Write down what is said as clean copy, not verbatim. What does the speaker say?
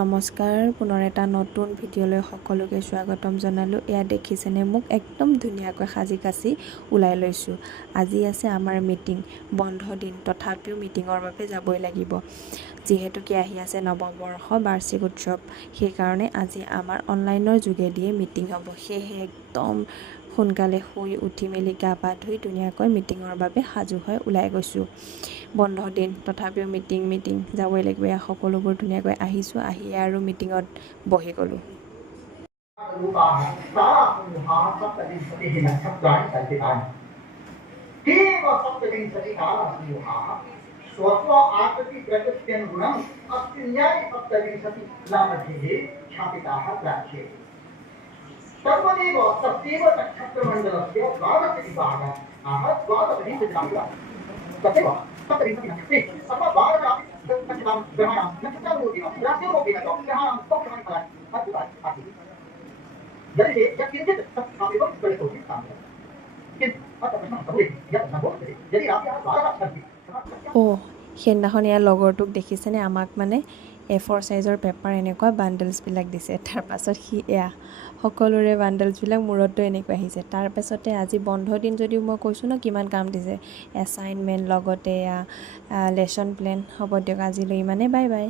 নমস্কাৰ, পুনৰ এটা নতুন ভিডিঅ'লৈ সকলোকে স্বাগতম জনালোঁ। এয়া দেখিছেনে, মোক একদম ধুনীয়াকৈ সাজি কাচি ওলাই লৈছোঁ। আজি আছে আমাৰ মিটিং, বন্ধ দিন, তথাপিও মিটিঙৰ বাবে যাবই লাগিব। যিহেতুকে আহি আছে নৱবৰ্ষ বাৰ্ষিক উৎসৱ, সেইকাৰণে আজি আমাৰ অনলাইনৰ যোগেদিয়ে মিটিং হ'ব। সেয়েহে একদম সোনকালে শুই উঠি মেলি গা পা ধুই ধুনীয়াকৈ মিটিঙৰ বাবে সাজু হৈ ওলাই গৈছোঁ। বন্ধ দিন, তথাপিও মিটিং যাবই লাগিব। এয়া সকলোবোৰ ধুনীয়াকৈ আহিছোঁ, আহি আৰু মিটিঙত বহি গ'লোঁ। तद्वदेव तस्यैव नक्षत्रमण्डलस्य द्वादशविभागः द्वादशविंशतिनाम तथैव सप्तविंशतिनक्षत्रे अथवा द्वादशापि ग्रहाणां नक्षत्ररूपिणं राशिरूपिणं च ग्रहाणां पक्षाणि फलानि अद्भुतानि आसीत् यदि यत्किञ्चित् तत्सामेव परितोषि साम्यं किन्तु अत्र प्रश्नः भवेत् यत् न भवति यदि राशयः द्वादशः सन्ति সেইদিনাখন ইয়াৰ লগৰটোক দেখিছেনে, আমাক মানে A4 সাইজৰ পেপাৰ এনেকুৱা বাণ্ডেলছবিলাক দিছে। তাৰপাছত সি এয়া সকলোৰে বাণ্ডেলছবিলাক মূৰতো এনেকুৱা আহিছে। তাৰপাছতে আজি বন্ধ দিন যদিও মই কৈছোঁ ন কিমান কাম দিছে, এছাইনমেণ্ট লগতে এয়া লেচন প্লেন। হ'ব দিয়ক, আজিলৈ ইমানেই, বাই বাই।